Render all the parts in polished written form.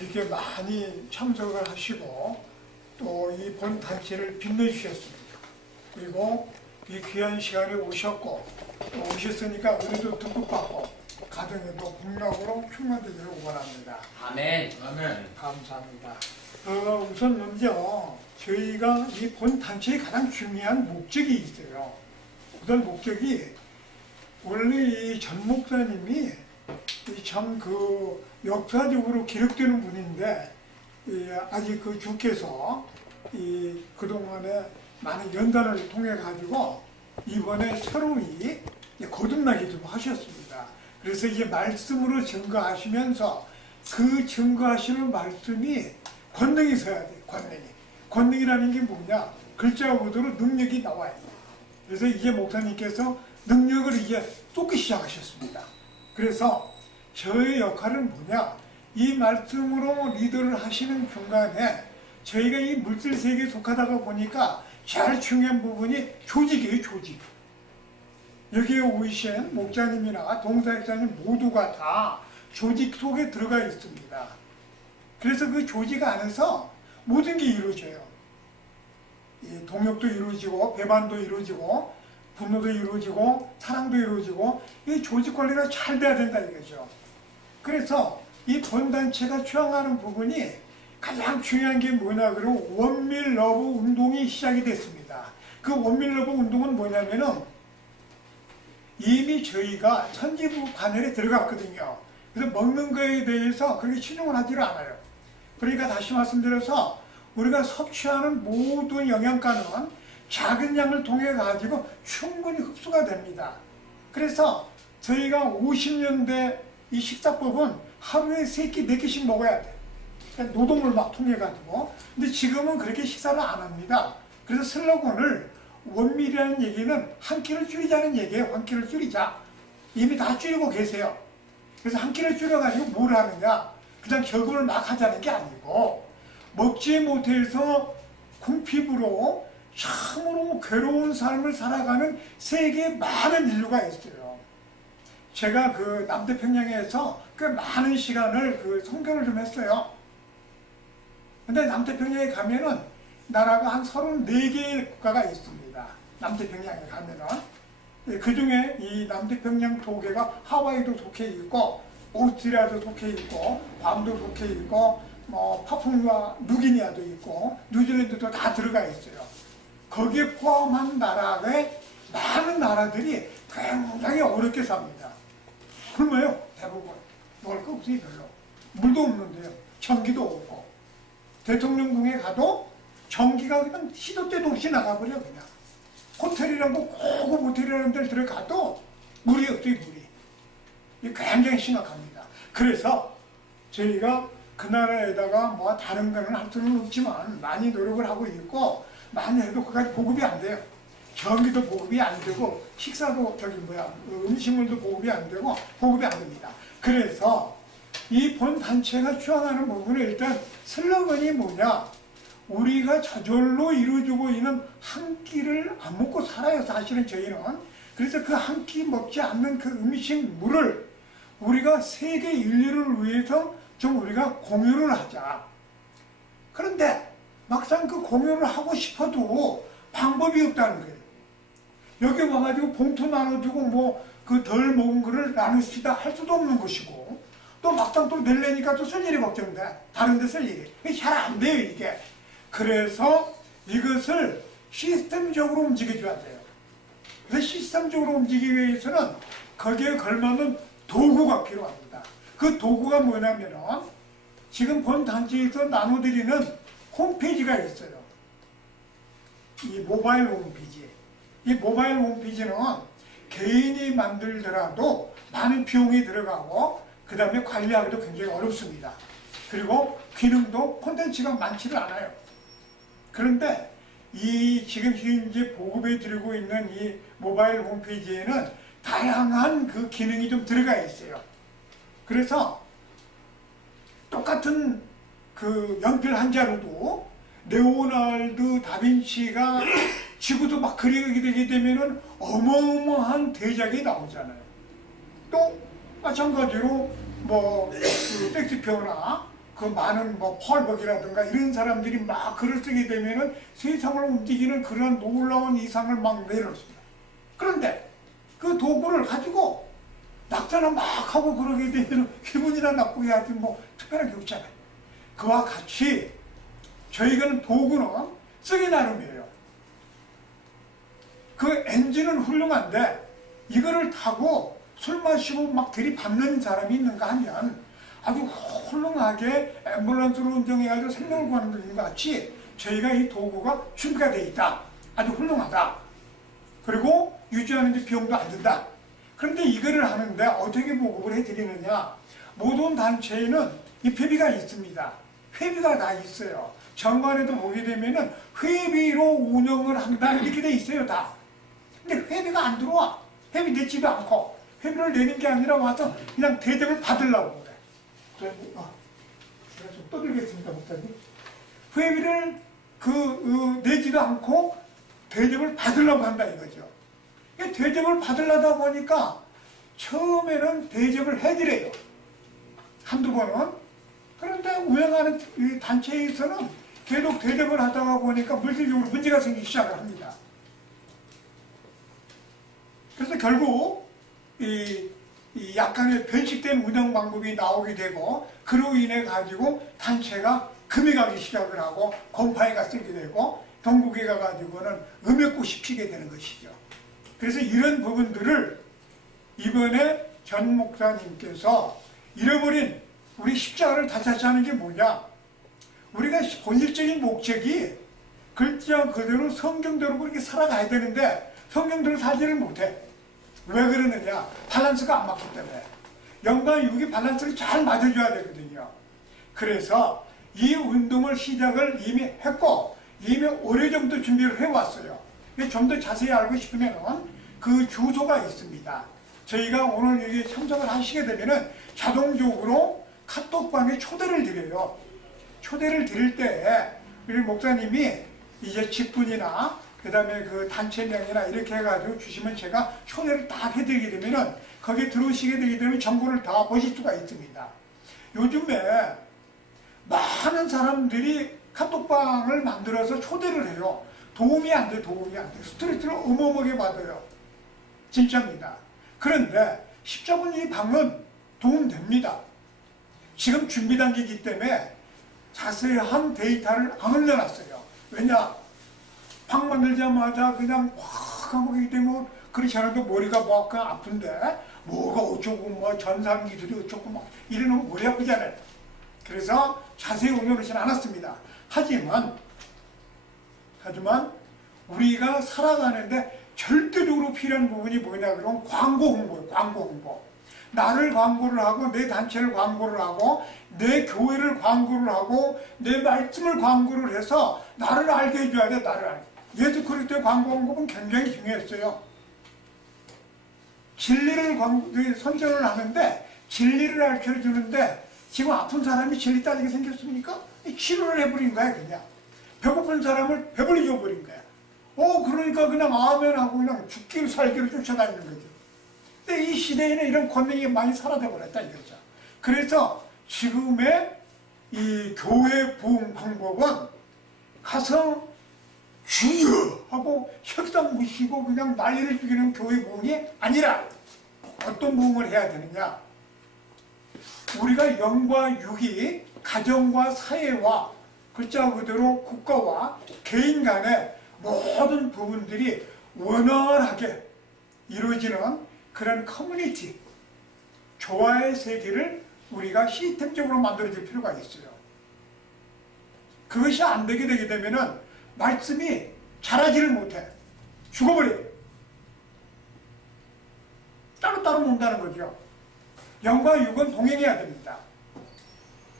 이렇게 많이 참석을 하시고 또 이 본 단체를 빛내주셨습니다. 그리고 이 귀한 시간에 오셨고 또 오셨으니까 은혜도 듬뿍받고 가정에도 복락으로 충만되기를 원합니다. 아멘. 아멘. 감사합니다. 우선 먼저 저희가 이 본 단체의 가장 중요한 목적이 있어요. 우선 목적이 원래 이 전 목사님이 참 그 역사적으로 기록되는 분인데 아직 그 주께서 그동안에 많은 연단을 통해 가지고 이번에 새로이 거듭나기도 하셨습니다. 그래서 이제 말씀으로 증거하시면서 그 증거하시는 말씀이 권능이 있어야 돼요. 권능이라는 게 뭐냐? 글자 그대로 능력이 나와요. 그래서 이제 목사님께서 능력을 이제 쏟기 시작하셨습니다. 그래서 저의 역할은 뭐냐? 이 말씀으로 리더를 하시는 중간에 저희가 이 물질 세계에 속하다가 보니까 제일 중요한 부분이 조직이에요, 조직. 여기에 오이신 목자님이나 동사역사님 모두가 다 조직 속에 들어가 있습니다. 그래서 그 조직 안에서 모든 게 이루어져요. 동역도 이루어지고 배반도 이루어지고 분노도 이루어지고 사랑도 이루어지고 이 조직 관리가 잘 돼야 된다 이거죠. 그래서 이 본단체가 추앙하는 부분이 가장 중요한 게 뭐냐 그러면 원밀 러브 운동이 시작이 됐습니다. 그 원밀 러브 운동은 뭐냐면은 이미 저희가 천지부 관열에 들어갔거든요. 그래서 먹는 거에 대해서 그렇게 신용을 하지를 않아요. 그러니까 다시 말씀드려서 우리가 섭취하는 모든 영양가는 작은 양을 통해 가지고 충분히 흡수가 됩니다. 그래서 저희가 50년대 이 식사법은 하루에 3끼, 4끼씩 먹어야 돼. 노동을 막 통해 가지고. 근데 지금은 그렇게 식사를 안 합니다. 그래서 슬로건을 원밀이라는 얘기는 한 끼를 줄이자는 얘기예요. 한 끼를 줄이자. 이미 다 줄이고 계세요. 그래서 한 끼를 줄여가지고 뭘 하느냐? 그냥 결국을 막 하자는 게 아니고 먹지 못해서 궁핍으로 참으로 괴로운 삶을 살아가는 세계에 많은 인류가 있어요. 제가 그 남태평양에서 꽤 많은 시간을 그 선교를 좀 했어요. 근데 남태평양에 가면은 나라가 한 34개의 국가가 있습니다. 남태평양에 가면은. 그 중에 이 남태평양 도계가 하와이도 속해 있고, 오스트리아도 속해 있고, 괌도 속해 있고, 파푸아 누기니아도 있고, 뉴질랜드도 다 들어가 있어요. 거기에 포함한 나라의 많은 나라들이 굉장히 어렵게 삽니다. 굶어요, 대부분. 먹을 거 없어요, 별로. 물도 없는데요. 전기도 없고. 대통령궁에 가도 전기가 그냥 시도 때도 없이 나가버려, 그냥. 호텔이라고 고급 호텔이라는 데 들어가도 물이 없어요, 물이. 이게 굉장히 심각합니다. 그래서 저희가 그 나라에다가 뭐 다른 거는 할 수는 없지만 많이 노력을 하고 있고, 많이 해도 그까지 보급이 안 돼요. 전기도 보급이 안 되고 식사도 음식물도 보급이 안 되고 보급이 안 됩니다. 그래서 이 본 단체가 추앙하는 부분은 일단 슬로건이 뭐냐? 우리가 저절로 이루어지고 있는 한 끼를 안 먹고 살아요, 사실은 저희는. 그래서 그 한 끼 먹지 않는 그 음식물을 우리가 세계 인류를 위해서 좀 우리가 공유를 하자. 그런데 막상 그 공유를 하고 싶어도 방법이 없다는 거예요. 여기 와가지고 봉투 나눠주고 뭐 그 덜 먹은 거를 나누시다 할 수도 없는 것이고 또 막상 또 낼래니까 또 쓸 일이 걱정돼. 다른 데 쓸 일이. 잘 안 돼요, 이게. 그래서 이것을 시스템적으로 움직여줘야 돼요. 그래서 시스템적으로 움직이기 위해서는 거기에 걸맞는 도구가 필요합니다. 그 도구가 뭐냐면은 지금 본 단체에서 나눠드리는 홈페이지가 있어요. 이 모바일 홈페이지. 이 모바일 홈페이지는 개인이 만들더라도 많은 비용이 들어가고 그 다음에 관리하기도 굉장히 어렵습니다. 그리고 기능도 콘텐츠가 많지를 않아요. 그런데 이 지금 현재 보급해 드리고 있는 이 모바일 홈페이지에는 다양한 그 기능이 좀 들어가 있어요. 그래서 똑같은 그 연필 한 자루도 레오나르도 다빈치가 지구도 막 그리게 되게 되면은 어마어마한 대작이 나오잖아요. 또 마찬가지로 뭐 섹스피어나 그 많은 뭐 펄벅이라든가 이런 사람들이 막 글을 쓰게 되면은 세상을 움직이는 그런 놀라운 이상을 막 내놓습니다. 그런데 그 도구를 가지고 낙자나 막 하고 그러게 되면 기분이나 나쁘게 하지 뭐 특별한 게 없잖아요. 그와 같이 저희는 도구는 쓰기 나름이에요. 그 엔진은 훌륭한데 이거를 타고 술 마시고 막 들이받는 사람이 있는가 하면 아주 훌륭하게 앰뷸런스로 운전해가지고 생명을 구하는 것 같이 저희가 이 도구가 준비가 되어 있다. 아주 훌륭하다. 그리고 유지하는데 비용도 안 든다. 그런데 이거를 하는데 어떻게 보급을 해드리느냐. 모든 단체에는 이 회비가 있습니다. 회비가 다 있어요. 정관에도 보게 되면은 회비로 운영을 한다 이렇게 돼 있어요 다. 근데 회비가 안 들어와. 회비 내지도 않고 회비를 내는 게 아니라 와서 그냥 대접을 받으려고 그래. 제가 좀 떠들겠습니다 목사님. 회비를 내지도 않고 대접을 받으려고 한다 이거죠. 대접을 받으려다 보니까 처음에는 대접을 해드려요. 한두 번은. 그런데 운영하는 이 단체에서는 계속 대접을 하다가 보니까 물질적으로 문제가 생기기 시작을 합니다. 그래서 결국 이 약간의 변칙된 운영 방법이 나오게 되고 그로 인해 가지고 단체가 금이 가기 시작을 하고 곰팡이가 쓸게 되고 동국에 가가지고는 음역꽃이 피게 되는 것이죠. 그래서 이런 부분들을 이번에 전 목사님께서 잃어버린 우리 십자가를 다시 하는 게 뭐냐? 우리가 본질적인 목적이 글자 그대로 성경대로 그렇게 살아가야 되는데 성경대로 살지를 못해. 왜 그러느냐? 밸런스가 안 맞기 때문에. 영과 육이 밸런스를 잘 맞아줘야 되거든요. 그래서 이 운동을 시작을 이미 했고 이미 오래전부터 준비를 해왔어요. 좀 더 자세히 알고 싶으면 그 주소가 있습니다. 저희가 오늘 여기 참석을 하시게 되면은 자동적으로 카톡방에 초대를 드려요. 초대를 드릴 때 우리 목사님이 이제 직분이나 그 다음에 그 단체명이나 이렇게 해가지고 주시면 제가 초대를 딱 해드리게 되면은 거기에 들어오시게 되게 되면 정보를 다 보실 수가 있습니다. 요즘에 많은 사람들이 카톡방을 만들어서 초대를 해요. 도움이 안 돼, 도움이 안 돼. 스트레스를 어마어마하게 받아요. 진짜입니다. 그런데 십자군 이 방은 도움됩니다. 지금 준비 단계이기 때문에 자세한 데이터를 안 올려놨어요. 왜냐? 방 만들자마자 그냥 확 하게 되면 그렇지 않아도 머리가 막 아픈데 뭐가 어쩌고 뭐 전산 기술이 어쩌고 막 이러면 머리 아프잖아요. 그래서 자세히 올려놓지는 않았습니다. 하지만 우리가 살아가는데 절대적으로 필요한 부분이 뭐냐 그러면 광고 홍보예요. 광고 홍보. 나를 광고를 하고 내 단체를 광고를 하고 내 교회를 광고를 하고 내 말씀을 광고를 해서 나를 알게 해줘야 돼. 나를 알게. 예수 그리스도의 광고 홍보는 굉장히 중요했어요. 진리를 선전을 하는데 진리를 알려주는데 지금 아픈 사람이 진리 따지게 생겼습니까? 치료를 해버린 거야 그냥. 배고픈 사람을 배불리 줘버린 거야. 그러니까 그냥 아멘하고 그냥 죽기를 살기를 쫓아다니는 거죠. 근데 이 시대에는 이런 권능이 많이 사라져 버렸다 이거죠. 그래서 지금의 이 교회 부흥 방법은 가서 주여 하고 혈당 무시고 그냥 난리를 죽이는 교회 부흥이 아니라 어떤 부흥을 해야 되느냐? 우리가 영과 육이 가정과 사회와 글자 그대로 국가와 개인 간의 모든 부분들이 원활하게 이루어지는 그런 커뮤니티, 조화의 세계를 우리가 시스템적으로 만들어줄 필요가 있어요. 그것이 안 되게 되면은 말씀이 자라지를 못해. 죽어버려요. 따로따로 논다는 거죠. 영과 육은 동행해야 됩니다.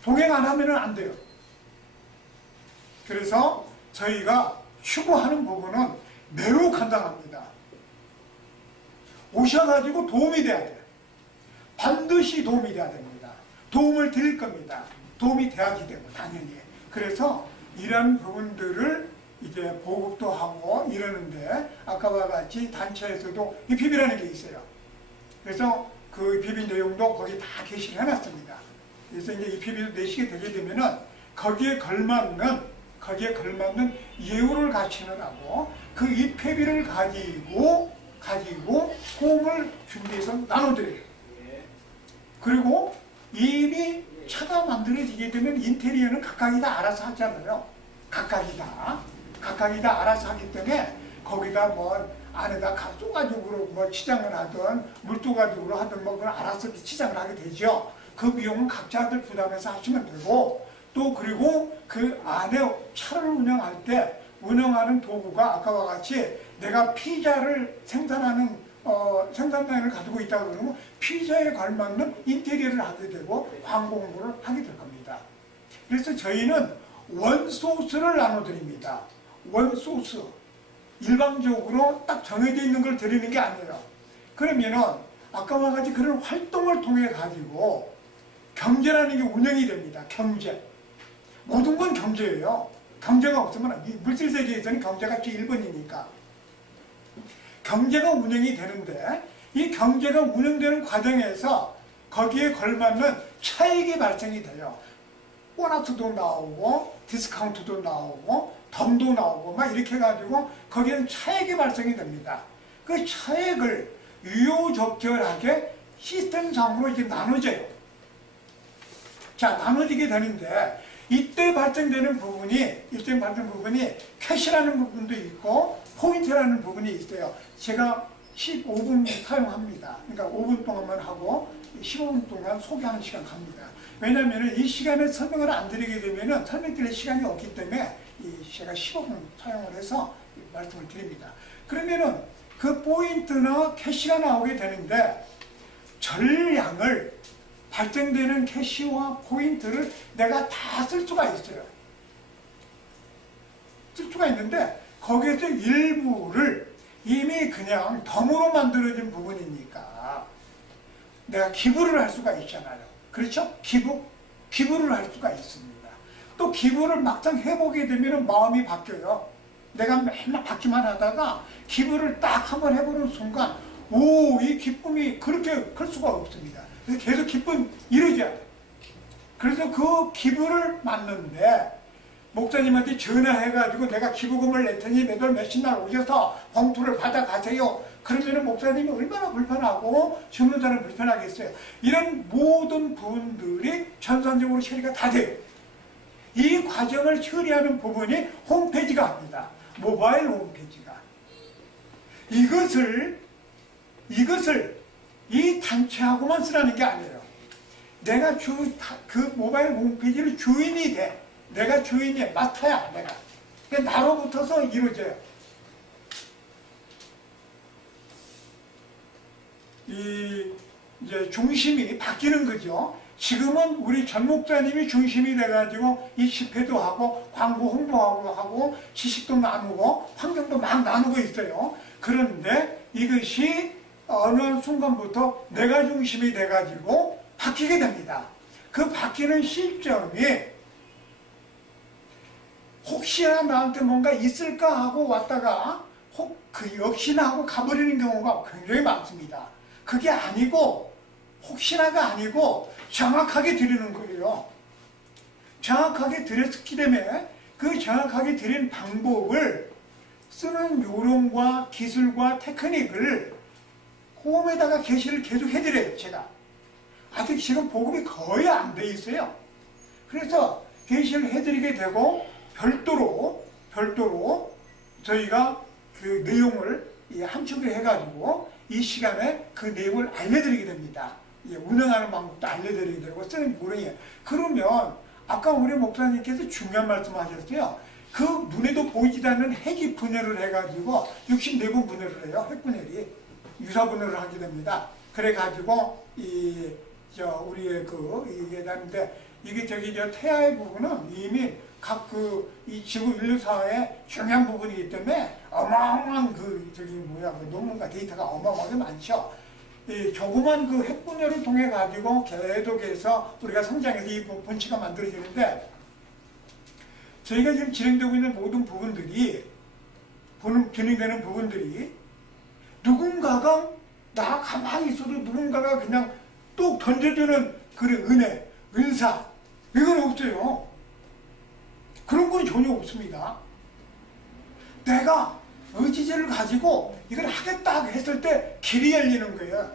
동행 안 하면 안 돼요. 그래서 저희가 추구하는 부분은 매우 간단합니다. 오셔가지고 도움이 돼야 돼요. 반드시 도움이 돼야 됩니다. 도움을 드릴 겁니다. 도움이 돼야지 되고 당연히. 그래서 이런 부분들을 이제 보급도 하고 이러는데 아까와 같이 단체에서도 이 비비라는 게 있어요. 그래서 그 비비 내용도 거기 다 게시를 해놨습니다. 그래서 이제 이 PB를 내시게 되게 되면은 거기에 걸맞는 예우를 갖추느라고 그 입회비를 가지고 호음을 준비해서 나눠드려요. 그리고 이미 차가 만들어지게 되면 인테리어는 각각이 다 알아서 하잖아요. 각각이 다 알아서 하기 때문에 거기다 뭐 안에다 쏘가지고 뭐 치장을 하든 물도가지고 하든 뭐 그걸 알아서 치장을 하게 되죠. 그 비용은 각자들 부담해서 하시면 되고, 또 그리고 그 안에 차를 운영할 때 운영하는 도구가 아까와 같이 내가 피자를 생산하는 생산라인을 가지고 있다 그러면 피자에 걸맞는 인테리어를 하게 되고 광고 홍보를 하게 될 겁니다. 그래서 저희는 원소스를 나눠드립니다. 원소스. 일방적으로 딱 정해져 있는 걸 드리는 게 아니에요. 그러면은 아까와 같이 그런 활동을 통해 가지고 경제라는 게 운영이 됩니다. 경제. 모든 건 경제예요. 경제가 없으면 이 물질 세계에서는 경제가 제1번이니까. 경제가 운영이 되는데 이 경제가 운영되는 과정에서 거기에 걸맞는 차익이 발생이 돼요. 보너스도 나오고 디스카운트도 나오고 덤도 나오고 막 이렇게 해가지고 거기에는 차익이 발생이 됩니다. 그 차익을 유효적절하게 시스템상으로 이제 나눠져요. 자, 나눠지게 되는데 이때 발생되는 부분이 캐시라는 부분도 있고 포인트라는 부분이 있어요. 제가 15분 사용합니다. 그러니까 5분 동안만 하고 15분 동안 소개하는 시간 갑니다. 왜냐하면 이 시간에 설명을 안 드리게 되면 설명드릴 시간이 없기 때문에 제가 15분 사용을 해서 말씀을 드립니다. 그러면은 그 포인트나 캐시가 나오게 되는데 전량을 발생되는 캐시와 포인트를 내가 다 쓸 수가 있어요. 쓸 수가 있는데 거기에서 일부를 이미 그냥 덤으로 만들어진 부분이니까 내가 기부를 할 수가 있잖아요. 그렇죠? 기부를 할 수가 있습니다. 또 기부를 막상 해보게 되면 마음이 바뀌어요. 내가 맨날 받기만 하다가 기부를 딱 한번 해보는 순간 이 기쁨이 그렇게 클 수가 없습니다. 그래서 계속 기쁨 이루어져야 돼요. 그래서 그 기부를 맞는데 목사님한테 전화해가지고 내가 기부금을 낼 테니 매달 몇십 날 오셔서 봉투를 받아가세요. 그러면 목사님이 얼마나 불편하고 주는 사람 불편하겠어요. 이런 모든 부분들이 전산적으로 처리가 다 돼요. 이 과정을 처리하는 부분이 홈페이지가 합니다. 모바일 홈페이지가. 이것을 이 단체하고만 쓰라는 게 아니에요. 내가 그 모바일 홈페이지를 주인이 돼. 내가 주인이 맡아야 내가. 나로부터서 이루어져요. 이제 중심이 바뀌는 거죠. 지금은 우리 전 목사님이 중심이 돼가지고 이 집회도 하고 광고 홍보하고 하고 지식도 나누고 환경도 막 나누고 있어요. 그런데 이것이 어느 순간부터 내가 중심이 돼가지고 바뀌게 됩니다. 그 바뀌는 시점이 혹시나 나한테 뭔가 있을까 하고 왔다가 역시나 하고 가버리는 경우가 굉장히 많습니다. 그게 아니고 혹시나가 아니고 정확하게 드리는 거예요. 정확하게 드렸기 때문에 그 정확하게 드린 방법을 쓰는 요령과 기술과 테크닉을 홈에다가 게시를 계속 해드려요. 제가 아직 지금 보급이 거의 안 돼 있어요. 그래서 게시를 해드리게 되고 별도로 저희가 그 내용을 함축을 해가지고 이 시간에 그 내용을 알려드리게 됩니다. 운영하는 방법도 알려드리게 되고 쓰는 요령이에요. 그러면 아까 우리 목사님께서 중요한 말씀 하셨어요. 그 눈에도 보이지 않는 핵이 분열을 해가지고 64분 분열을 해요. 핵 분열이 유사 분열을 하게 됩니다. 그래가지고 우리의 이게 나는데 이게 태아의 부분은 이미 각 이 지구 인류사의 중요한 부분이기 때문에 어마어마한 논문과 데이터가 어마어마하게 많죠. 이 조그만 그 핵분열을 통해 가지고 계속해서 우리가 성장해서 이 본체가 만들어지는데 저희가 지금 진행되고 있는 모든 부분들이 진행되는 부분들이 누군가가 나 가만히 있어도 누군가가 그냥 뚝 던져주는 그런 은사 이건 없어요. 그런 건 전혀 없습니다. 내가 의지를 가지고 이걸 하겠다 했을 때 길이 열리는 거야.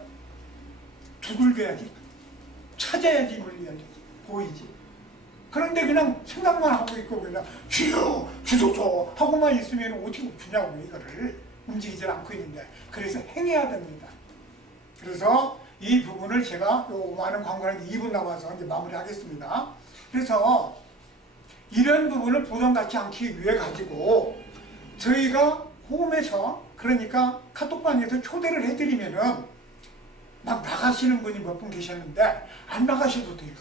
두들겨야지, 찾아야지, 물려야지, 보이지. 그런데 그냥 생각만 하고 있고 그냥 주여 주소서 하고만 있으면 어떻게 주냐고 이거를 움직이질 않고 있는데, 그래서 행해야 됩니다. 그래서 이 부분을 제가 요 많은 광고는 2분 남아서 이제 마무리하겠습니다. 그래서 이런 부분을 부담 갖지 않기 위해 가지고 저희가 홈에서, 그러니까 카톡방에서 초대를 해드리면은 막 나가시는 분이 몇 분 계셨는데 안 나가셔도 돼요.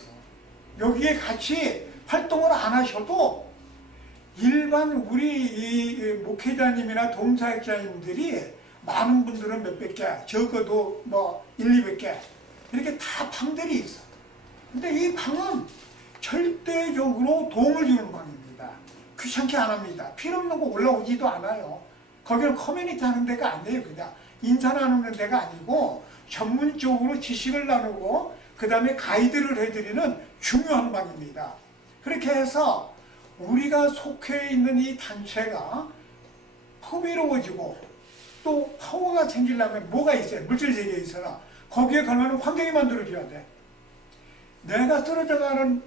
여기에 같이 활동을 안 하셔도 일반 우리 이 목회자님이나 동사역자님들이 많은 분들은 몇백 개, 적어도 뭐 200개 이렇게 다 방들이 있어. 근데 이 방은 절대적으로 도움을 주는 방입니다. 귀찮게 안 합니다. 필요 없는 거 올라오지도 않아요. 거기는 커뮤니티 하는 데가 아니에요. 그냥 인사 나누는 데가 아니고 전문적으로 지식을 나누고 그 다음에 가이드를 해드리는 중요한 방입니다. 그렇게 해서 우리가 속해 있는 이 단체가 풍요로워지고 또 파워가 생기려면 뭐가 있어요? 물질 세계에 있어나 거기에 걸맞는 환경이 만들어져야 돼. 내가 쓰러져가는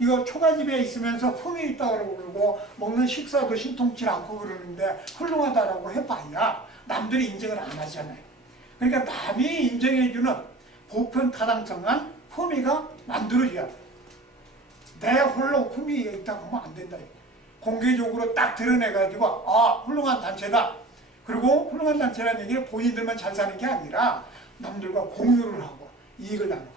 이거 초가집에 있으면서 품이 있다고 그러고 먹는 식사도 신통치 않고 그러는데 훌륭하다라고 해봐야 남들이 인정을 안 하잖아요. 그러니까 남이 인정해주는 보편타당성한 품위가 만들어져야 돼. 내 홀로 품위가 있다고 하면 안 된다. 공개적으로 딱 드러내가지고 훌륭한 단체다. 그리고 훌륭한 단체라는 얘기는 본인들만 잘 사는 게 아니라 남들과 공유를 하고 이익을 나누고,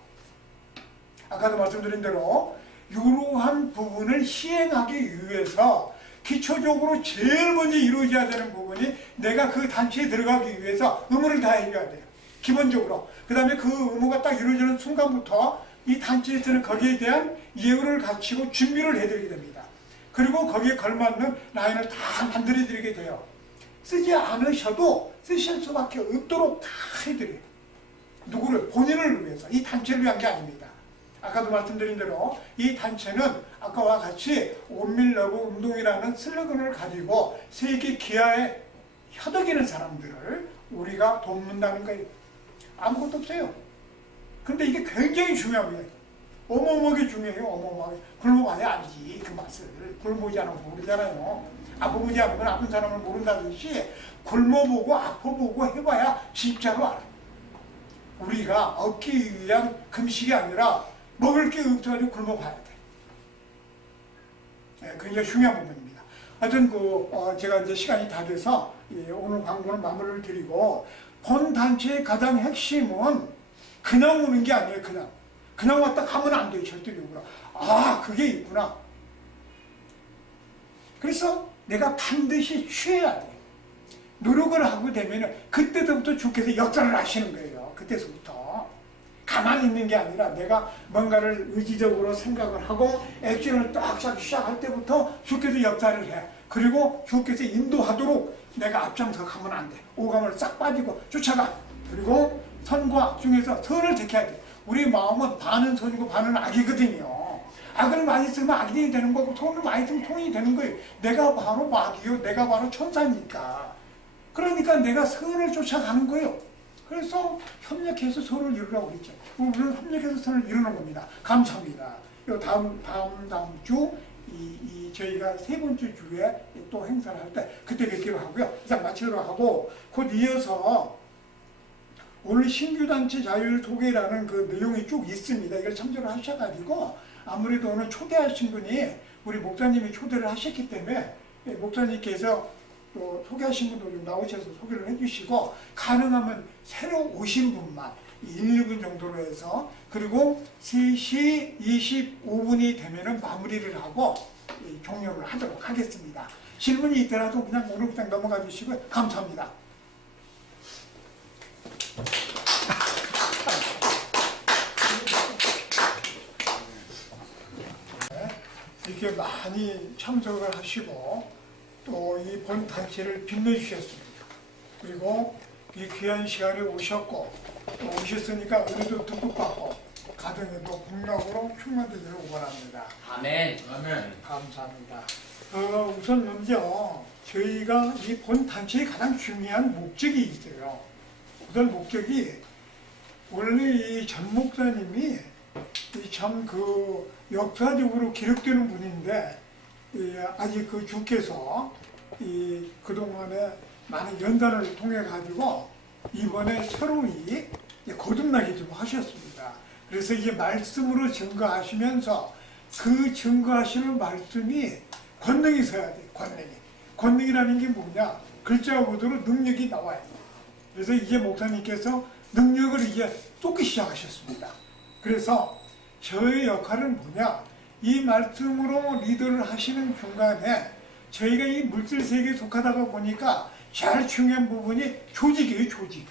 아까도 말씀드린 대로 이러한 부분을 시행하기 위해서 기초적으로 제일 먼저 이루어져야 되는 부분이 내가 그 단체에 들어가기 위해서 의무를 다해줘야 돼요. 기본적으로. 그 다음에 그 의무가 딱 이루어지는 순간부터 이 단체에서는 거기에 대한 예우를 갖추고 준비를 해드리게 됩니다. 그리고 거기에 걸맞는 라인을 다 만들어드리게 돼요. 쓰지 않으셔도 쓰실 수밖에 없도록 다 해드려요. 누구를? 본인을 위해서. 이 단체를 위한 게 아닙니다. 아까도 말씀드린 대로 이 단체는 아까와 같이 온밀러브 운동이라는 슬로건을 가지고 세계 기아에 협덕이는 사람들을 우리가 돕는다는 거예요. 아무것도 없어요. 근데 이게 굉장히 중요해요. 어마어마하게 중요해요. 어마어마하게. 굶어봐야 알지 그 맛을. 굶어보지 않으면 모르잖아요. 아파보지 않으면 아픈 사람을 모른다듯이 굶어보고 아파보고 해봐야 진짜로 알아. 우리가 얻기 위한 금식이 아니라 먹을 게 없어가지고 굶어봐야 돼. 네, 굉장히 중요한 부분입니다. 하여튼 제가 이제 시간이 다 돼서 오늘 광고는 마무리를 드리고, 본 단체의 가장 핵심은 그냥 오는 게 아니에요. 그냥 왔다 가면 안 돼요. 절대로. 그게 있구나. 그래서 내가 반드시 취해야 돼. 노력을 하고 되면 그때부터 주께서 역사를 하시는 거예요. 그때서부터. 가만히 있는 게 아니라 내가 뭔가를 의지적으로 생각을 하고 액션을 딱 시작할 때부터 주께서 역사를 해. 그리고 주께서 인도하도록 내가 앞장서 가면 안 돼. 오감을 싹 빠지고 쫓아가. 그리고 선과 악 중에서 선을 택해야 돼. 우리 마음은 반은 선이고 반은 악이거든요. 악을 많이 쓰면 악이 되는 거고 선을 많이 쓰면 선이 되는 거예요. 내가 바로 마귀요. 내가 바로 천사니까. 그러니까 내가 선을 쫓아가는 거예요. 그래서 협력해서 선을 이루라고 그랬죠. 우리는 협력해서 선을 이루는 겁니다. 감사합니다. 다음 주 저희가 세 번째 주에 또 행사를 할 때 그때 뵙기로 하고요. 이상 마치도록 하고, 곧 이어서 오늘 신규단체 자율 소개라는 그 내용이 쭉 있습니다. 이걸 참조를 하셔가지고 아무래도 오늘 초대하신 분이 우리 목사님이 초대를 하셨기 때문에 목사님께서 또 소개하신 분들 좀 나오셔서 소개를 해주시고, 가능하면 새로 오신 분만 1, 2분 정도로 해서, 그리고 3시 25분이 되면은 마무리를 하고 종료를 하도록 하겠습니다. 질문이 있더라도 그냥 오늘 그냥 넘어가 주시고요. 감사합니다. 이렇게 많이 참석을 하시고 또 이 본 단체를 빛내주셨습니다. 그리고 이 귀한 시간에 오셨고 또 오셨으니까 은혜도 듬뿍 받고 가정에도 복락으로 충만되기를 원합니다. 아멘. 아멘. 감사합니다. 우선 먼저 저희가 이 본 단체의 가장 중요한 목적이 있어요. 우선 목적이 원래 이 전 목사님이 참 그 역사적으로 기록되는 분인데 아직 그 주께서 그동안에 많은 연단을 통해 가지고 이번에 새로이 거듭나게 좀 하셨습니다. 그래서 이제 말씀으로 증거하시면서 그 증거하시는 말씀이 권능이 서야 돼. 권능이라는 게 뭐냐? 글자 그대로 능력이 나와요. 그래서 이제 목사님께서 능력을 이제 쏟기 시작하셨습니다. 그래서 저의 역할은 뭐냐? 이 말씀으로 리더를 하시는 중간에 저희가 이 물질 세계에 속하다가 보니까 제일 중요한 부분이 조직이에요, 조직.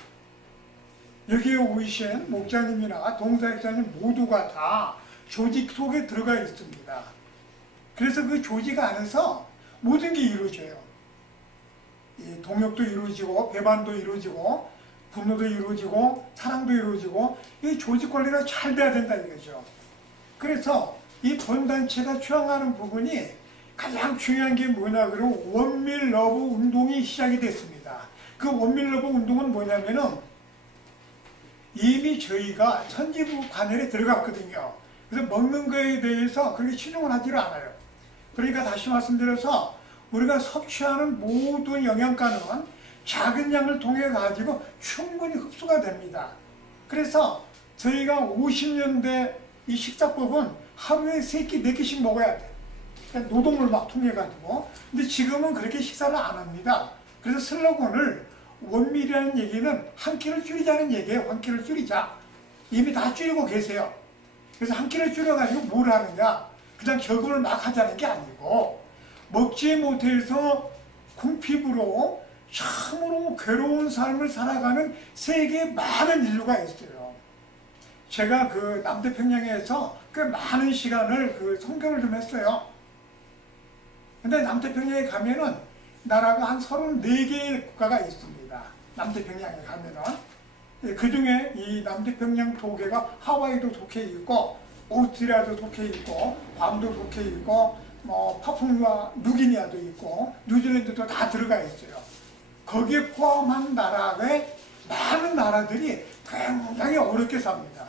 여기에 오이신 목자님이나 동사역자님 모두가 다 조직 속에 들어가 있습니다. 그래서 그 조직 안에서 모든 게 이루어져요. 이 동역도 이루어지고 배반도 이루어지고 분노도 이루어지고 사랑도 이루어지고 이 조직 관리가 잘 돼야 된다 이거죠. 그래서 이 본단체가 추앙하는 부분이 가장 중요한 게 뭐냐 그러면 원밀 러브 운동이 시작이 됐습니다. 그 원밀 러브 운동은 뭐냐면은 이미 저희가 천지부 관열에 들어갔거든요. 그래서 먹는 거에 대해서 그렇게 신용을 하지를 않아요. 그러니까 다시 말씀드려서 우리가 섭취하는 모든 영양가는 작은 양을 통해 가지고 충분히 흡수가 됩니다. 그래서 저희가 50년대 이 식사법은 하루에 3끼, 4끼씩 먹어야 돼. 그러니까 노동을 막 통해 가지고. 근데 지금은 그렇게 식사를 안 합니다. 그래서 슬로건을 원밀이라는 얘기는 한 끼를 줄이자는 얘기예요. 한 끼를 줄이자. 이미 다 줄이고 계세요. 그래서 한 끼를 줄여가지고 뭘 하느냐? 그냥 결국을 막 하자는 게 아니고 먹지 못해서 궁핍으로 참으로 괴로운 삶을 살아가는 세계에 많은 인류가 있어요. 제가 그 남태평양에서 꽤 많은 시간을 그 선교를 좀 했어요. 근데 남태평양에 가면은 나라가 한 34개의 국가가 있습니다. 남태평양에 가면은. 그 중에 이 남태평양 도계가 하와이도 속해 있고, 오스트리아도 속해 있고, 괌도 속해 있고, 뭐 파푸아 누기니아도 있고, 뉴질랜드도 다 들어가 있어요. 거기에 포함한 나라의 많은 나라들이 굉장히 어렵게 삽니다.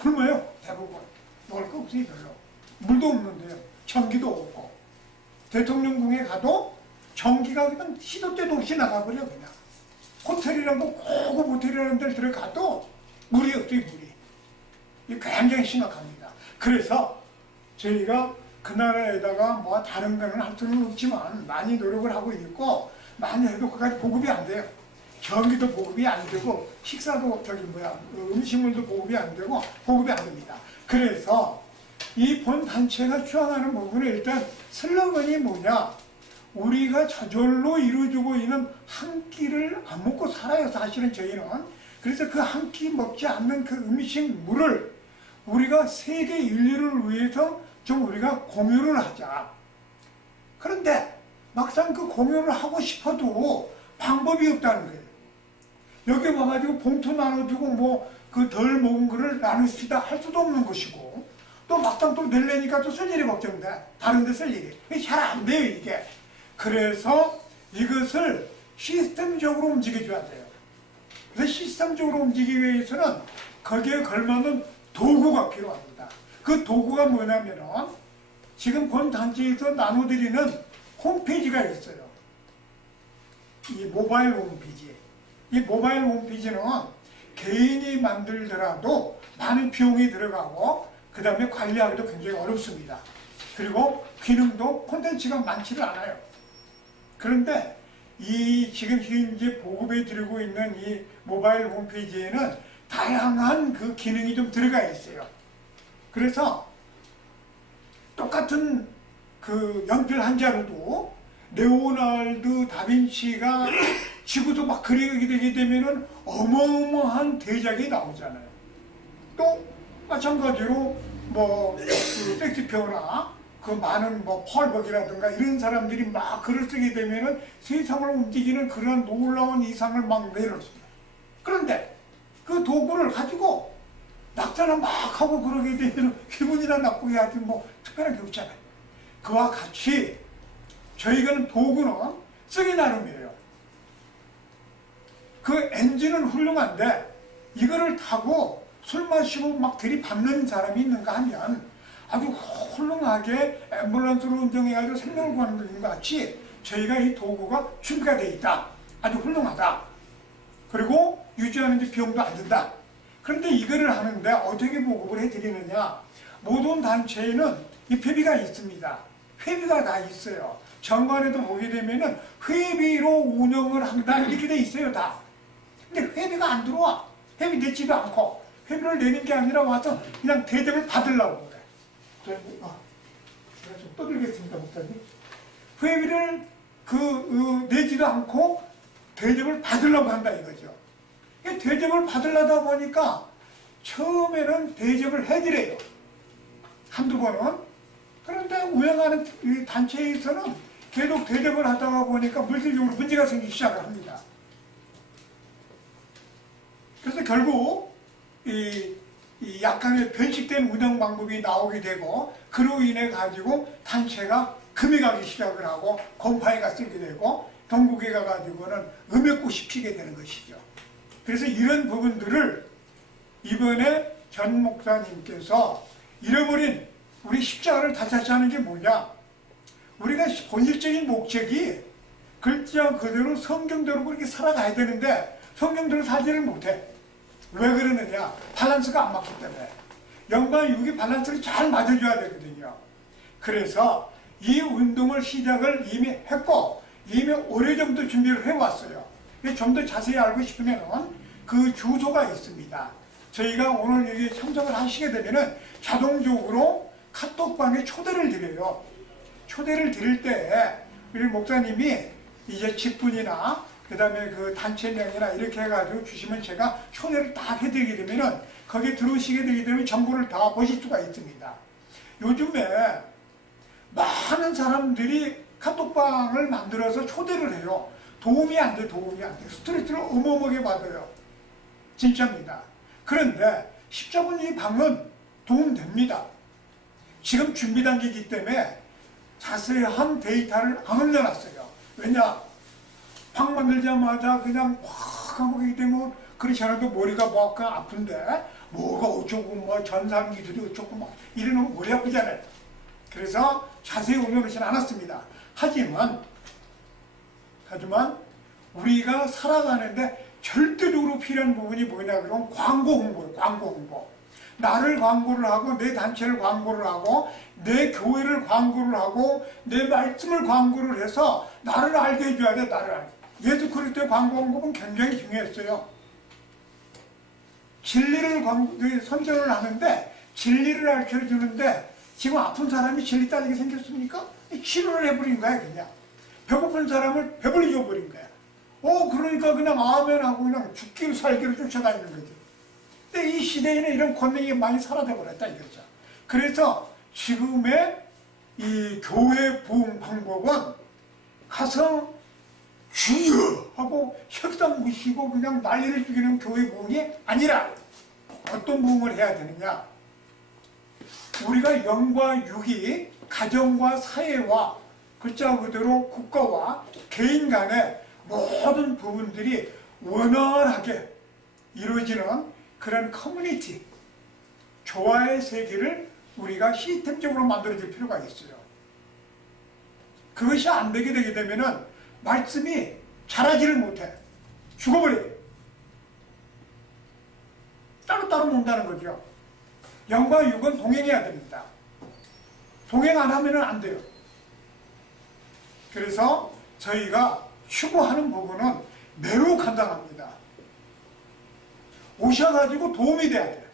굶어요, 대부분. 먹을 거 없어요, 별로. 물도 없는데요. 전기도 없고. 대통령궁에 가도 전기가 그냥 시도 때도 없이 나가버려, 그냥. 호텔이라고 고급 호텔이라는 데를 들어가도 물이 없어요, 물이. 이게 굉장히 심각합니다. 그래서 저희가 그 나라에다가 뭐 다른 거는 할 수는 없지만 많이 노력을 하고 있고 많이 해도 그까지 보급이 안 돼요. 전기도 보급이 안 되고 식사도 음식물도 보급이 안 되고 보급이 안 됩니다. 그래서 이 본 단체가 추앙하는 부분은 일단 슬로건이 뭐냐? 우리가 저절로 이루어지고 있는 한 끼를 안 먹고 살아요, 사실은 저희는. 그래서 그 한 끼 먹지 않는 그 음식물을 우리가 세계 인류를 위해서 좀 우리가 공유를 하자. 그런데 막상 그 공유를 하고 싶어도 방법이 없다는 거예요. 여기 와가지고 봉투 나눠주고 뭐 그 덜 먹은 거를 나누시다 할 수도 없는 것이고 또 막상 또 낼래니까 또 쓸 일이 걱정돼. 다른 데 쓸 일이. 잘 안 돼요, 이게. 그래서 이것을 시스템적으로 움직여줘야 돼요. 그래서 시스템적으로 움직이기 위해서는 거기에 걸맞는 도구가 필요합니다. 그 도구가 뭐냐면은 지금 본 단체에서 나눠드리는 홈페이지가 있어요. 이 모바일 홈페이지. 이 모바일 홈페이지는 개인이 만들더라도 많은 비용이 들어가고 그 다음에 관리하기도 굉장히 어렵습니다. 그리고 기능도 콘텐츠가 많지를 않아요. 그런데 이 지금 현재 보급해 드리고 있는 이 모바일 홈페이지에는 다양한 그 기능이 좀 들어가 있어요. 그래서 똑같은 그 연필 한 자루도 레오나르도 다빈치가 지구도 막 그리게 되게 되면은 어마어마한 대작이 나오잖아요. 또 마찬가지로 뭐 그 섹스피어나 그 많은 뭐 펄벅이라든가 이런 사람들이 막 글을 쓰게 되면은 세상을 움직이는 그런 놀라운 이상을 막 내놓습니다. 그런데 그 도구를 가지고 낙타나 막 하고 그러게 되면 기분이나 나쁘게 하지 뭐 특별한 게 없잖아요. 그와 같이 저희가 도구는 쓰기 나름이에요. 그 엔진은 훌륭한데 이거를 타고 술 마시고 막 들이받는 사람이 있는가 하면 아주 훌륭하게 앰뷸런스로 운전해가지고 생명을 구하는 것 같이 저희가 이 도구가 준비가 되어 있다. 아주 훌륭하다. 그리고 유지하는 데 비용도 안 든다. 그런데 이거를 하는데 어떻게 보급을 해드리느냐. 모든 단체에는 이 회비가 있습니다. 회비가 다 있어요. 정관에도 보게 되면은 회비로 운영을 한다 이렇게 돼 있어요 다. 근데 회비가 안 들어와. 회비 내지도 않고 회비를 내는 게 아니라 와서 그냥 대접을 받으려고 그래. 제가 좀 떠들겠습니다 목사님. 회비를 내지도 않고 대접을 받으려고 한다 이거죠. 대접을 받으려다 보니까 처음에는 대접을 해드려요. 한두 번은. 그런데 운영하는 이 단체에서는 계속 대접을 하다가 보니까 물질적으로 문제가 생기기 시작을 합니다. 그래서 결국 이 약간의 변칙된 운영 방법이 나오게 되고 그로 인해 가지고 단체가 금이 가기 시작을 하고 곰팡이가 쓰게 되고 동국에 가가지고는 음액꽃이 피게 되는 것이죠. 그래서 이런 부분들을 이번에 전 목사님께서 잃어버린 우리 십자가를 다시 하는 게 뭐냐? 우리가 본질적인 목적이 글자 그대로 성경대로 그렇게 살아가야 되는데 성경대로 살지를 못해. 왜 그러느냐? 밸런스가 안 맞기 때문에. 영과 육이 밸런스를 잘 맞아줘야 되거든요. 그래서 이 운동을 시작을 이미 했고 이미 오래전부터 준비를 해왔어요. 좀 더 자세히 알고 싶으면 그 주소가 있습니다. 저희가 오늘 여기 참석을 하시게 되면은 자동적으로 카톡방에 초대를 드려요. 초대를 드릴 때 우리 목사님이 이제 직분이나 그 다음에 그 단체명이나 이렇게 해가지고 주시면 제가 초대를 딱 해드리게 되면은 거기에 들어오시게 되게 되면 정보를 다 보실 수가 있습니다. 요즘에 많은 사람들이 카톡방을 만들어서 초대를 해요. 도움이 안 돼, 도움이 안 돼. 스트레스를 어마어마하게 받아요. 진짜입니다. 그런데 십자군 이 방은 도움됩니다. 지금 준비 단계이기 때문에 자세한 데이터를 안 올려놨어요. 왜냐? 방 만들자마자 그냥 확 하고 있기 때문에 그렇지 않아도 머리가 막 아픈데 뭐가 어쩌고 뭐 전산기술이 어쩌고 막 이러면 머리 아프잖아요. 그래서 자세히 올려놓지는 않았습니다. 하지만 우리가 살아가는데 절대적으로 필요한 부분이 뭐냐 그러면 광고 홍보예요. 광고 홍보. 나를 광고를 하고 내 단체를 광고를 하고 내 교회를 광고를 하고 내 말씀을 광고를 해서 나를 알게 해줘야 돼. 나를 알게. 예수 그리스도의 광고 홍보는 굉장히 중요했어요. 진리를 선전을 하는데 진리를 가르쳐주는데 지금 아픈 사람이 진리 따르게 생겼습니까? 치료를 해버린 거야 그냥. 배고픈 사람을 배불리 줘버린 거야. 그러니까 그냥 아멘하고 그냥 죽기를 살기를 쫓아다니는 거지. 근데 이 시대에는 이런 권능이 많이 사라져버렸다 이거죠. 그래서 지금의 이 교회 부흥 방법은 가서 주여 하고 혈당 무시고 그냥 난리를 죽이는 교회 부흥이 아니라 어떤 부흥을 해야 되느냐. 우리가 영과 육이 가정과 사회와 글자 그대로 국가와 개인 간의 모든 부분들이 원활하게 이루어지는 그런 커뮤니티, 조화의 세계를 우리가 시스템적으로 만들어줄 필요가 있어요. 그것이 안 되게 되면은 말씀이 자라지를 못해. 죽어버려요. 따로따로 논다는 거죠. 영과 육은 동행해야 됩니다. 동행 안 하면 안 돼요. 그래서 저희가 추구하는 부분은 매우 간단합니다. 오셔가지고 도움이 돼야 돼요.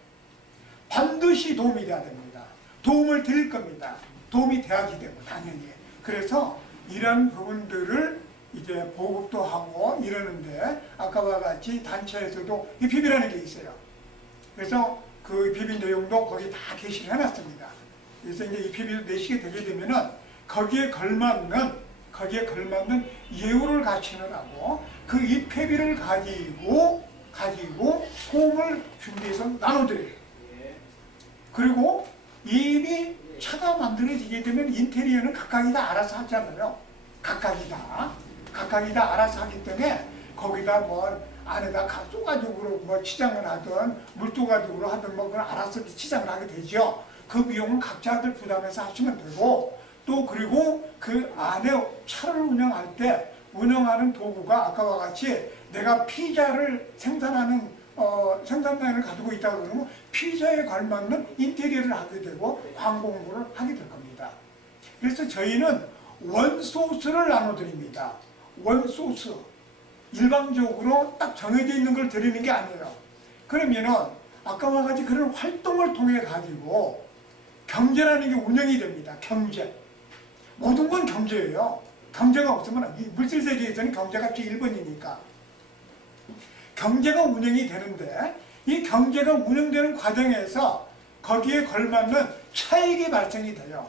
반드시 도움이 돼야 됩니다. 도움을 드릴 겁니다. 도움이 돼야지 되고 당연히. 그래서 이런 부분들을 이제 보급도 하고 이러는데 아까와 같이 단체에서도 이 비비라는 게 있어요. 그래서 그 비비 내용도 거기 다 게시를 해놨습니다. 그래서 이제 이 비비를 내시게 되게 되면은 거기에 걸맞는 예우를 갖추느라고 그 입회비를 가지고 호흡을 준비해서 나눠드려요. 그리고 이미 차가 만들어지게 되면 인테리어는 각각이 다 알아서 하잖아요. 각각이 다 알아서 하기 때문에 거기다 뭐 안에다 쏘가지고 뭐 치장을 하든 물도가지고 하든 뭐 그걸 알아서 치장을 하게 되죠. 그 비용은 각자들 부담해서 하시면 되고, 또 그리고 그 안에 차를 운영할 때 운영하는 도구가 아까와 같이 내가 피자를 생산하는 생산량을 가지고 있다고 그러면 피자에 걸맞는 인테리어를 하게 되고 광고 홍보를 하게 될 겁니다. 그래서 저희는 원소스를 나눠드립니다. 원소스. 일방적으로 딱 정해져 있는 걸 드리는 게 아니에요. 그러면은 아까와 같이 그런 활동을 통해 가지고 경제라는 게 운영이 됩니다. 경제. 모든 건 경제예요. 경제가 없으면 이 물질 세계에서는 경제가 제1번이니까. 경제가 운영이 되는데 이 경제가 운영되는 과정에서 거기에 걸맞는 차익이 발생이 돼요.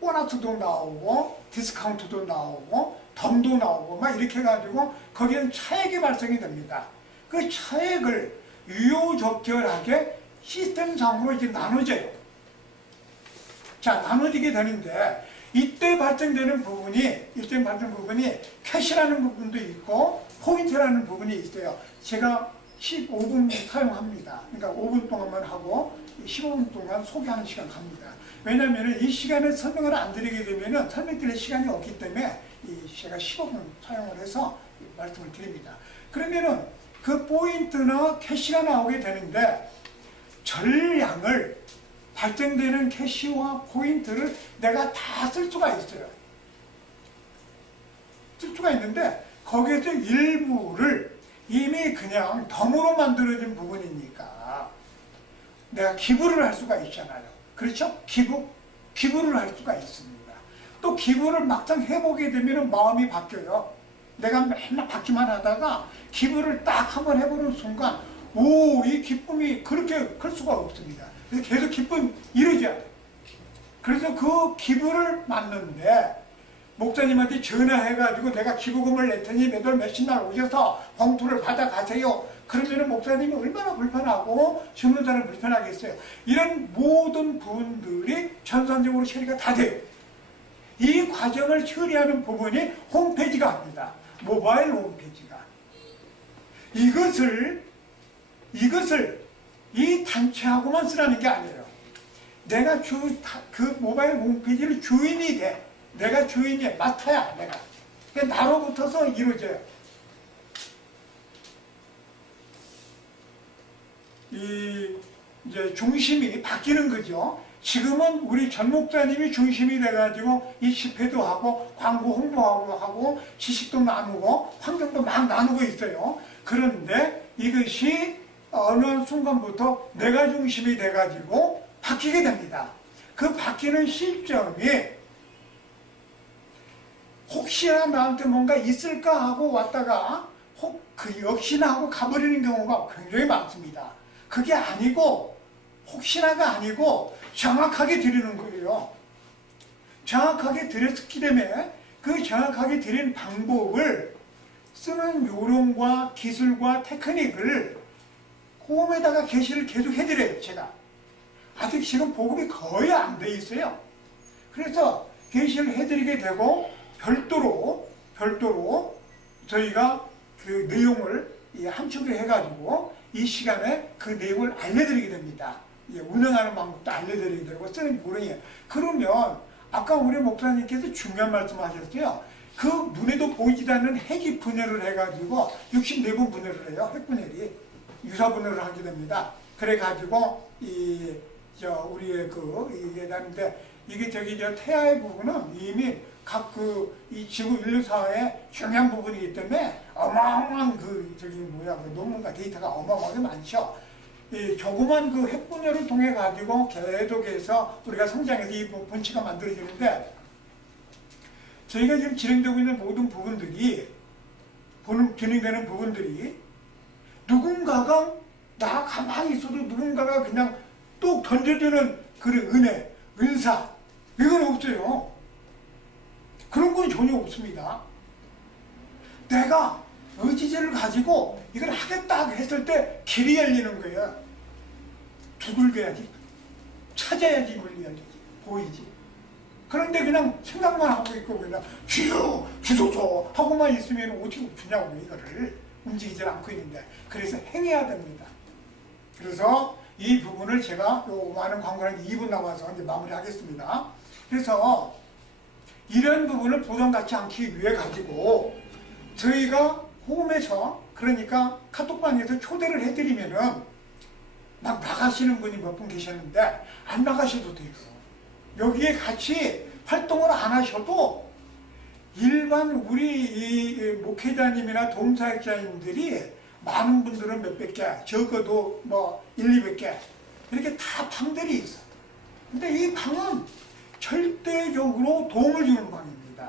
보너스도 나오고 디스카운트도 나오고 덤도 나오고 막 이렇게 해가지고 거기에는 차익이 발생이 됩니다. 그 차익을 유효적절하게 시스템상으로 이렇게 나눠져요. 자, 나눠지게 되는데 이때 발생되는 부분이 캐시라는 부분도 있고 포인트라는 부분이 있어요. 제가 15분 사용합니다. 그러니까 5분 동안만 하고 15분 동안 소개하는 시간 갑니다. 왜냐하면 이 시간에 설명을 안 드리게 되면 설명드릴 시간이 없기 때문에 제가 15분 사용을 해서 말씀을 드립니다. 그러면은 그 포인트나 캐시가 나오게 되는데 전량을 발생되는 캐시와 포인트를 내가 다 쓸 수가 있어요. 쓸 수가 있는데 거기에서 일부를 이미 그냥 덤으로 만들어진 부분이니까 내가 기부를 할 수가 있잖아요. 그렇죠? 기부를 할 수가 있습니다. 또 기부를 막상 해보게 되면 마음이 바뀌어요. 내가 맨날 받기만 하다가 기부를 딱 한번 해보는 순간 이 기쁨이 그렇게 클 수가 없습니다. 그래서 계속 기쁨 이루어져야 돼요. 그래서 그 기부를 맞는데 목사님한테 전화해가지고 내가 기부금을 낼 테니 매달 몇십 날 오셔서 봉투를 받아가세요. 그러면 목사님이 얼마나 불편하고 주는 사람 불편하겠어요. 이런 모든 부분들이 전산적으로 처리가 다 돼요. 이 과정을 처리하는 부분이 홈페이지가 합니다. 모바일 홈페이지가. 이것을 이 단체하고만 쓰라는 게 아니에요. 내가 그 모바일 홈페이지를 주인이 돼. 내가 주인이야. 맡아야 내가. 나로부터서 이루어져요. 이제 중심이 바뀌는 거죠. 지금은 우리 전 목사님이 중심이 돼가지고 이 집회도 하고 광고 홍보하고 하고 지식도 나누고 환경도 막 나누고 있어요. 그런데 이것이 어느 순간부터 내가 중심이 돼가지고 바뀌게 됩니다. 그 바뀌는 시점이 혹시나 나한테 뭔가 있을까 하고 왔다가 그 역시나 하고 가버리는 경우가 굉장히 많습니다. 그게 아니고 혹시나가 아니고 정확하게 드리는 거예요. 정확하게 드렸기 때문에 그 정확하게 드린 방법을 쓰는 요령과 기술과 테크닉을 홈에다가 게시를 계속 해드려요. 제가 아직 지금 보급이 거의 안 돼 있어요. 그래서 게시를 해드리게 되고 별도로 저희가 그 내용을 함축을 해가지고 이 시간에 그 내용을 알려드리게 됩니다. 운영하는 방법도 알려드리게 되고 쓰는 요령이에요. 그러면 아까 우리 목사님께서 중요한 말씀하셨어요. 그 눈에도 보이지 않는 핵이 분열을 해가지고 64번 분열을 해요. 핵 분열이 유사 분열을 하게 됩니다. 그래가지고 우리의 이게 나는데 이게 태아의 부분은 이미 각 이 지구 인류사의 중요한 부분이기 때문에 어마어마한 논문과 데이터가 어마어마하게 많죠. 이 조그만 그 핵분열을 통해 가지고 계속해서 우리가 성장해서 이 본체가 만들어지는데 저희가 지금 진행되고 있는 모든 부분들이 진행되는 부분들이 누군가가 나 가만히 있어도 누군가가 그냥 뚝 던져주는 그런 은혜, 은사 이건 없어요. 그런 건 전혀 없습니다. 내가 의지를 가지고 이걸 하겠다 했을 때 길이 열리는 거예요. 두들겨야지. 찾아야지 물리야지 보이지. 그런데 그냥 생각만 하고 있고 그냥 주여 주소서 하고만 있으면 어떻게 주냐고 이거를 움직이질 않고 있는데 그래서 행해야 됩니다. 그래서 이 부분을 제가 요 많은 광고는 2분 남아서 이제 마무리하겠습니다. 그래서 이런 부분을 부담 갖지 않기 위해 가지고 저희가 홈에서 그러니까 카톡방에서 초대를 해드리면은 막 나가시는 분이 몇 분 계셨는데 안 나가셔도 돼요. 여기에 같이 활동을 안 하셔도 일반 우리 이 목회자님이나 동사역자님들이 많은 분들은 몇백 개, 적어도 뭐 1, 200개 이렇게 다 방들이 있어. 근데 이 방은 절대적으로 도움을 주는 방입니다.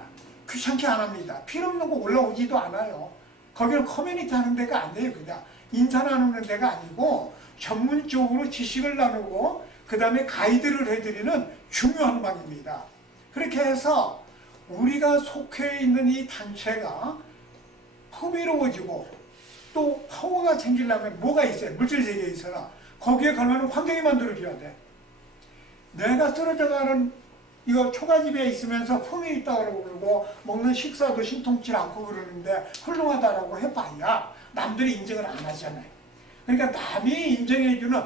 귀찮게 안 합니다. 필요 없는 거 올라오지도 않아요. 거기는 커뮤니티 하는 데가 아니에요. 그냥 인사 나누는 데가 아니고 전문적으로 지식을 나누고 그 다음에 가이드를 해드리는 중요한 방입니다. 그렇게 해서 우리가 속해 있는 이 단체가 풍요로워지고 또 파워가 생기려면 뭐가 있어요? 물질 세계에서나 거기에 걸맞는 환경이 만들어져야 돼. 내가 쓰러져가는 이거 초가집에 있으면서 품이 있다고 그러고 먹는 식사도 신통치 않고 그러는데 훌륭하다라고 해봐야 남들이 인정을 안 하잖아요. 그러니까 남이 인정해주는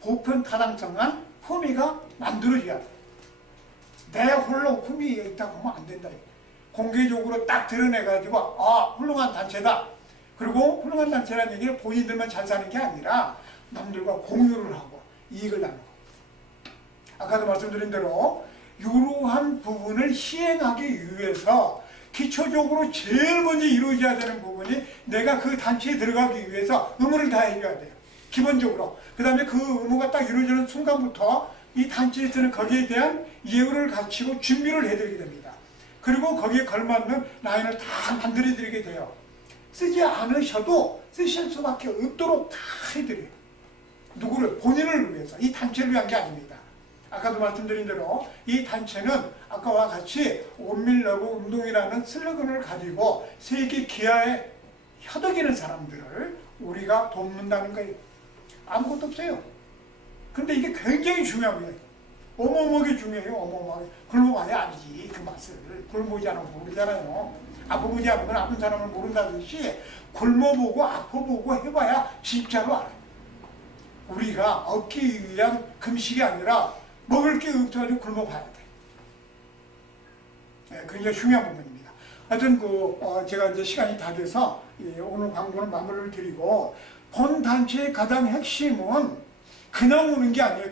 보편타당성한 품위가 만들어져야 돼. 내 홀로 품위가 있다고 하면 안 된다. 공개적으로 딱 드러내가지고 아 훌륭한 단체다. 그리고 훌륭한 단체라는 얘기를 본인들만 잘 사는 게 아니라 남들과 공유를 하고 이익을 나누고 아까도 말씀드린 대로 이러한 부분을 시행하기 위해서 기초적으로 제일 먼저 이루어져야 되는 부분이 내가 그 단체에 들어가기 위해서 의무를 다해줘야 돼요. 기본적으로. 그 다음에 그 의무가 딱 이루어지는 순간부터 이 단체에서는 거기에 대한 예우를 갖추고 준비를 해드리게 됩니다. 그리고 거기에 걸맞는 라인을 다 만들어드리게 돼요. 쓰지 않으셔도 쓰실 수밖에 없도록 다 해드려요. 누구를? 본인을 위해서. 이 단체를 위한 게 아닙니다. 아까도 말씀드린 대로 이 단체는 아까와 같이 온밀러브 운동이라는 슬로건을 가지고 세계 기아에 협덕이는 사람들을 우리가 돕는다는 거예요. 아무것도 없어요. 근데 이게 굉장히 중요한 거예요. 어마어마하게 중요해요. 어마어마하게. 굶어봐야 알지 그 맛을. 굶어보지 않으면 모르잖아요. 아프보지 않으면 아픈 사람을 모른다듯이 굶어보고 아파보고 해봐야 진짜로 알아요. 우리가 얻기 위한 금식이 아니라 먹을 게 없어가지고 굶어봐야 돼. 네, 굉장히 중요한 부분입니다. 하여튼 제가 이제 시간이 다 돼서 오늘 광고는 마무리를 드리고 본 단체의 가장 핵심은 그냥 오는 게 아니에요.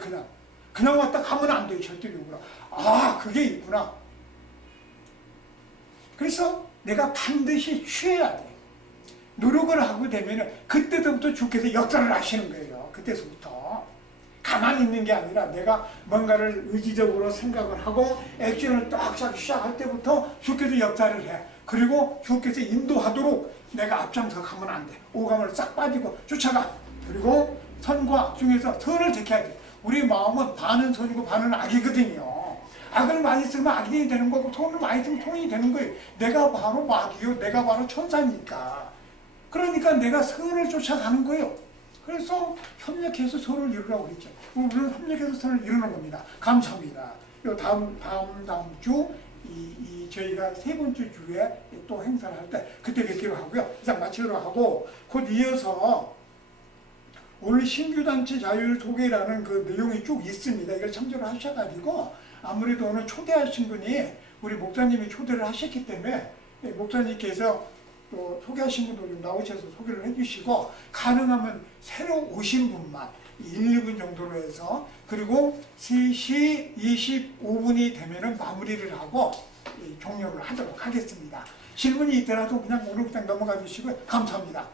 그냥 왔다 가면 안 돼요. 절대적으로. 아 그게 있구나. 그래서 내가 반드시 취해야 돼. 노력을 하고 되면 그때부터 주께서 역사를 하시는 거예요. 그때서부터. 가만히 있는 게 아니라 내가 뭔가를 의지적으로 생각을 하고 액션을 딱 시작할 때부터 주께서 역사를 해. 그리고 주께서 인도하도록 내가 앞장서 가면 안 돼. 오감을 싹 빠지고 쫓아가. 그리고 선과 악 중에서 선을 택해야 돼. 우리 마음은 반은 선이고 반은 악이거든요. 악을 많이 쓰면 악인이 되는 거고 선을 많이 쓰면 선이 되는 거예요. 내가 바로 악이요. 내가 바로 천사니까. 그러니까 내가 선을 쫓아가는 거예요. 그래서 협력해서 선을 이루라고 그랬죠. 우리는 협력해서 선을 이루는 겁니다. 감사합니다. 다음 주 저희가 세 번째 주에 또 행사를 할 때 그때 뵙기로 하고요. 이상 마치도록 하고 곧 이어서 오늘 신규단체 자율 소개라는 그 내용이 쭉 있습니다. 이걸 참조를 하셔가지고 아무래도 오늘 초대하신 분이 우리 목사님이 초대를 하셨기 때문에 목사님께서 또 소개하신 분도 좀 나오셔서 소개를 해주시고 가능하면 새로 오신 분만 1, 2분 정도로 해서 그리고 3시 25분이 되면은 마무리를 하고 종료를 하도록 하겠습니다. 질문이 있더라도 그냥 오른쪽 넘어가 주시고 감사합니다.